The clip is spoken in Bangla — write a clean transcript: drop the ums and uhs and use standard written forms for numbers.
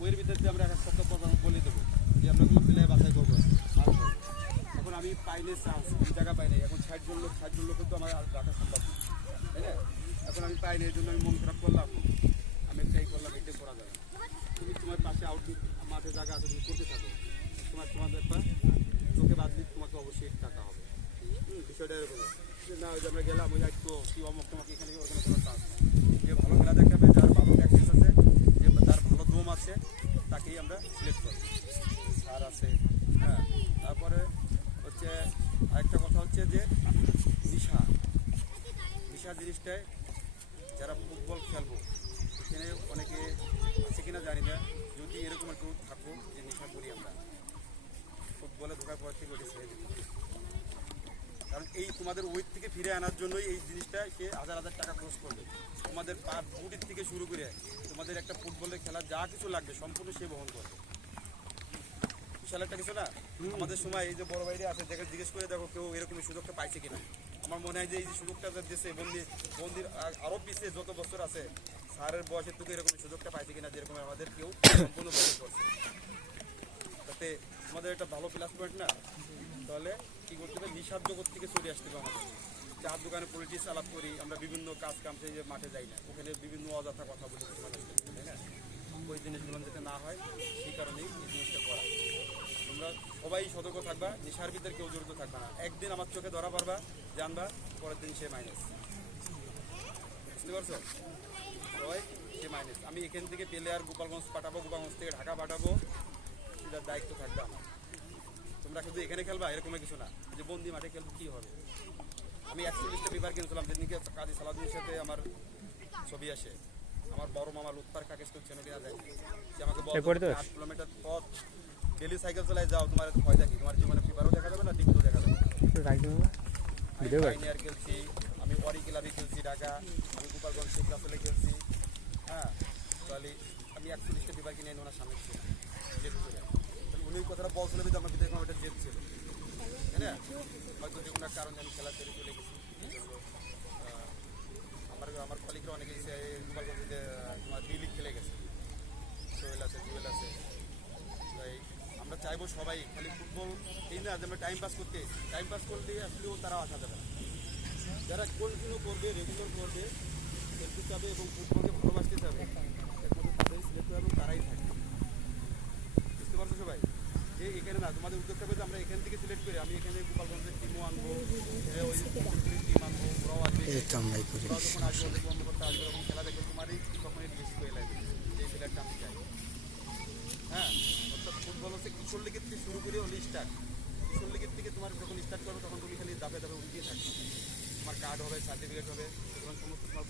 ওইয়ের ভিতরে আমরা এক সপ্তাহ পর বলে দেবো যে আমরা কোনো প্লেয়ার বাছাই করবো। এখন আমি পাইলে চান্স এই জায়গা পাই নাই, এখন 60 জন লোক কিন্তু আমার রাখা সম্ভব না, তাই না? এখন আমি পাই না, এই জন্য আমি মন খারাপ করলাম, আমি একটাই করলাম, এটাই করা যাবে। তুমি তোমার পাশে আউট মাঠে জায়গা আছে, তুমি করতে থাকো, তোমার ব্যাপার চোখে বাদলি তোমাকে অবশ্যই টাকা হবে। বিষয়টা এরকম না, ওই যে আমরা গেলাম ওই একটু কি অমুক তোমাকে এখানে ওখানে কোনো চান্স নেই। যে ভালো খেলা দেখাবে, যার ভালো প্র্যাকটিস আছে, যে যার ভালো দম আছে, তাকেই আমরা সিলেক্ট করি। আর আছে হ্যাঁ। তারপরে হচ্ছে আরেকটা কথা হচ্ছে যে নেশা জিনিসটায় যারা ফুটবল খেলবো এখানে অনেকে আছে কিনা জানি না, যদি এরকম একটু থাকো যে নেশা করি আমরা, ফুটবলে ঢোকার পর থেকে ওটা ছেড়ে দিই। কারণ এই তোমাদের ওয়েট থেকে ফিরে আনার জন্যই এই জিনিসটা সে হাজার হাজার টাকা খরচ করবে। তোমাদের বুটের থেকে শুরু করে তোমাদের একটা ফুটবলের খেলা যা কিছু লাগবে সম্পূর্ণ সে বহন করবে। বিশাল একটা কিছু না। আমাদের সময় এই যে বড় বাইরে আছে, জিজ্ঞেস করে দেখো কেউ এরকম সুযোগটা পাইছে কিনা। আমার মনে হয় যে এই যে সুযোগটা দিয়েছে বন্দির আরও পিছিয়ে যত বছর আছে স্যারের বয়সের থেকে এরকম সুযোগটা পাইছে কিনা, যেরকম আমাদের কেউ সম্পূর্ণ বহন করছে। তাতে আমাদের একটা ভালো প্লাস পয়েন্ট না। তাহলে কী করতে হবে, নিঃস্বার্থ জগৎ থেকে চলে আসতে হবে। আমাদের চার দোকানে পলিটিক্স আলাপ করি আমরা, বিভিন্ন কাজ কাম সেই যে মাঠে যাই না, ওখানে বিভিন্ন অযথা কথা বলি মানুষকে, তাই না? ওই জিনিসগুলো যাতে না হয় সেই কারণেই এই জিনিসটা করা। তোমরা সবাই সতর্ক থাকবা, নেশার ভিতরে কেউ জড়িত থাকবা না। একদিন আমার চোখে ধরা পারবা, জানবা, পরের দিন সে মাইনাস। বুঝতে পারছো? সবাই সে মাইনাস। আমি এখান থেকে প্লেয়ার গোপালগঞ্জ পাঠাবো, গোপালগঞ্জ থেকে ঢাকা পাঠাবো, সেটার দায়িত্ব থাকবে আমার। তোমরা শুধু এখানে খেলবা এরকম কিছু না, যে বন্দি মাঠে খেলবো কী হবে। আমি 41টা পেপার কিনেছিলাম, যেদিনকে কাজী সালাউদ্দিনের সাথে আমার ছবি আসে। আমার বড় মামা লুৎফার কাকেশ তো চেনো কিনা জানি, সে আমাকে বলে 8 কিলোমিটার পথ ডেলি সাইকেল চালায় যাও, তোমার ভয় দেখি, তোমার জীবনে পেপারও দেখা যাবে না, টিভিও দেখা যাবে না। আমি খেলছি, আমি ওয়ারি ক্লাবে খেলছি ঢাকা, আমি গোপালগঞ্জ রাসেলে খেলছি। হ্যাঁ, তাহলে আমি 41টা পেপার কিনে এনে ওনার সামনে ছিল জেদ করে। উনি কথাটা বলছিল কিন্তু আমার ভিতরে একটা জেদ ছিল, তাই না? হয়তো যে কোনো কারণে আমি খেলা ছেড়ে চলে গেছি। আমার কলিগরা অনেকে গোপালগঞ্জে তোমার বি লিগ খেলে গেছে, সোহেল আছে, জুয়েল আছে। তাই আমরা চাইবো সবাই খালি ফুটবল এই না যে আমরা টাইম পাস করতে, টাইম পাস করলে আসলেও তারা আসা যাবে না। যারা কন্টিনিউ করবে, রেগুলার করবে, খেলতে চাবে এবং ফুটবলকে ভালোবাসতে চাবে, একমাত্র তাদের সিলেক্ট হবে এবং তারাই থাকবে। বুঝতে পারছো সবাই? যে এখানে না তোমাদের উদ্যোগ থাকবে যে আমরা এখান থেকে সিলেক্ট করি, আমি এখানে গোপালগঞ্জের টিমও আনবো, ওই টিম আনবো, ওরাও আসবে, ওরাও যখন আসবে বন্ধ করতে আসবে, এরকম খেলা দেখবে তোমারই তখন বেশি হয়ে লাগবে যে সিলেক্টটা আমি চাই। হ্যাঁ, অর্থাৎ ফুটবল হচ্ছে কিশোর লিগের থেকে শুরু করে হলে স্টার্ট। কিশোর লিগের থেকে তোমার যখন স্টার্ট করবে তখন তুমি খালি দাপে দাপে উঠিয়ে থাকবে, তোমার কার্ড হবে, সার্টিফিকেট হবে, তখন সমস্ত তোমার